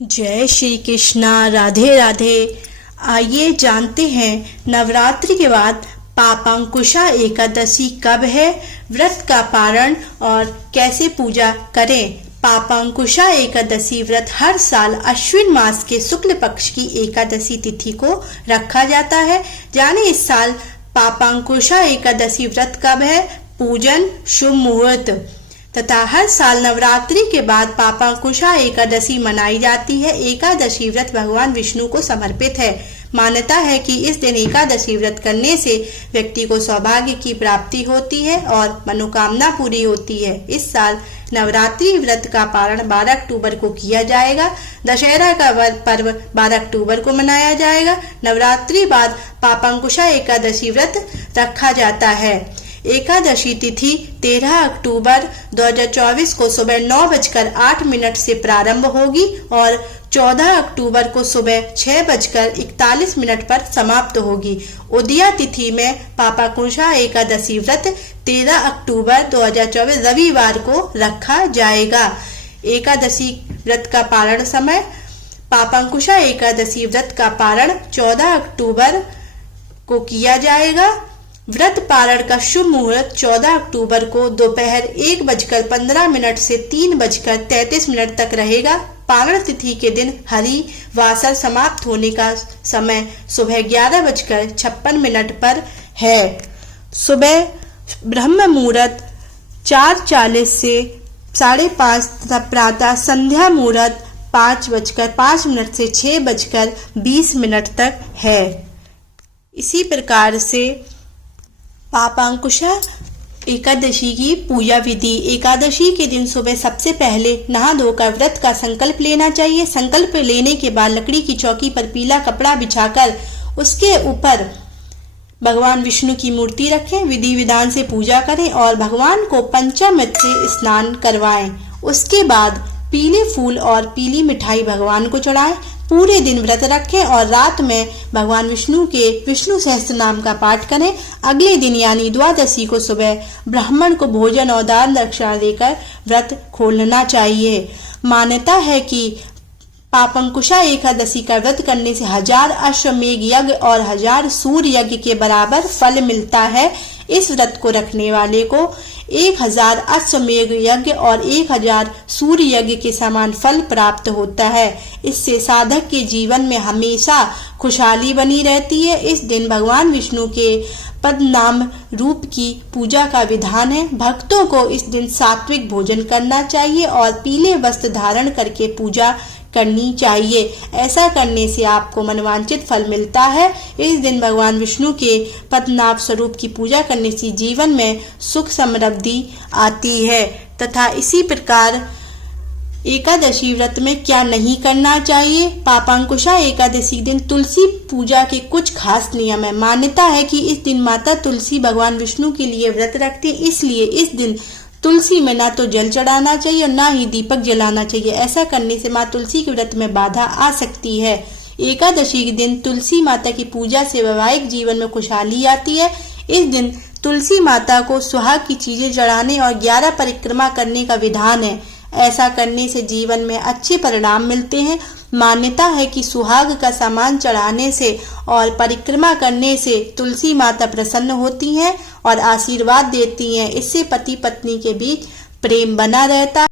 जय श्री कृष्णा। राधे राधे। आइए जानते हैं नवरात्रि के बाद पापांकुशा एकादशी कब है, व्रत का पारण और कैसे पूजा करें। पापांकुशा एकादशी व्रत हर साल अश्विन मास के शुक्ल पक्ष की एकादशी तिथि को रखा जाता है। जाने इस साल पापांकुशा एकादशी व्रत कब है, पूजन, शुभ मुहूर्त तथा हर साल नवरात्रि के बाद पापांकुशा एकादशी मनाई जाती है। एकादशी व्रत भगवान विष्णु को समर्पित है। मान्यता है कि इस दिन एकादशी व्रत करने से व्यक्ति को सौभाग्य की प्राप्ति होती है और मनोकामना पूरी होती है। इस साल नवरात्रि व्रत का पारण 12 अक्टूबर को किया जाएगा। दशहरा का पर्व 12 अक्टूबर को मनाया जाएगा। नवरात्रि बाद पापांकुशा एकादशी व्रत रखा जाता है। एकादशी तिथि 13 अक्टूबर 2024 को सुबह 9:08 से प्रारंभ होगी और 14 अक्टूबर को सुबह 6:41 पर समाप्त होगी। उदया तिथि में पापांकुशा एकादशी व्रत 13 अक्टूबर 2024 रविवार को रखा जाएगा। एकादशी व्रत का पारण समय पापांकुशा एकादशी व्रत का पारण 14 अक्टूबर को किया जाएगा। व्रत पारण का शुभ मुहूर्त 14 अक्टूबर को दोपहर 1:15 से 3:33 तक रहेगा। पारण तिथि के दिन हरि वासर समाप्त होने का समय सुबह 11:56 पर है। सुबह ब्रह्म मुहूर्त 4:40 से 5:30 तथा प्रातः संध्या मुहूर्त 5:05 से 6:20 तक है। इसी प्रकार से पापांकुशा एकादशी की पूजा विधि। एकादशी के दिन सुबह सबसे पहले नहा धोकर व्रत का संकल्प लेना चाहिए। संकल्प लेने के बाद लकड़ी की चौकी पर पीला कपड़ा बिछाकर उसके ऊपर भगवान विष्णु की मूर्ति रखें। विधि विधान से पूजा करें और भगवान को पंचामृत से स्नान करवाएं। उसके बाद पीले फूल और पीली मिठाई भगवान को चढ़ाएं। पूरे दिन व्रत रखें और रात में भगवान विष्णु के विष्णु सहस्त्र नाम का पाठ करें। अगले दिन यानी द्वादशी को सुबह ब्राह्मण को भोजन और दान दक्षिणा देकर व्रत खोलना चाहिए। मान्यता है कि पापांकुशा एकादशी का व्रत करने से 1000 अश्वमेध यज्ञ और 1000 सूर्य यज्ञ के बराबर फल मिलता है। इस व्रत को रखने वाले को 1000 अश्वमेध यज्ञ और 1000 सूर्य यज्ञ के समान फल प्राप्त होता है। इससे साधक के जीवन में हमेशा खुशहाली बनी रहती है। इस दिन भगवान विष्णु के पद नाम रूप की पूजा का विधान है। भक्तों को इस दिन सात्विक भोजन करना चाहिए और पीले वस्त्र धारण करके पूजा करनी चाहिए। ऐसा करने से आपको मनवांचित फल मिलता है। इस दिन भगवान विष्णु के पद्मनाभ स्वरूप की पूजा करने से जीवन में सुख समृद्धि आती है। तथा इसी प्रकार एकादशी व्रत में क्या नहीं करना चाहिए। पापांकुशा एकादशी के दिन तुलसी पूजा के कुछ खास नियम है। मान्यता है कि इस दिन माता तुलसी भगवान विष्णु के लिए व्रत रखती है, इसलिए इस दिन तुलसी में ना तो जल चढ़ाना चाहिए और ना ही दीपक जलाना चाहिए। ऐसा करने से माँ तुलसी के व्रत में बाधा आ सकती है। एकादशी के दिन तुलसी माता की पूजा से वैवाहिक जीवन में खुशहाली आती है। इस दिन तुलसी माता को सुहाग की चीजें चढ़ाने और 11 परिक्रमा करने का विधान है। ऐसा करने से जीवन में अच्छे परिणाम मिलते हैं। मान्यता है कि सुहाग का सामान चढ़ाने से और परिक्रमा करने से तुलसी माता प्रसन्न होती हैं और आशीर्वाद देती हैं। इससे पति पत्नी के बीच प्रेम बना रहता है।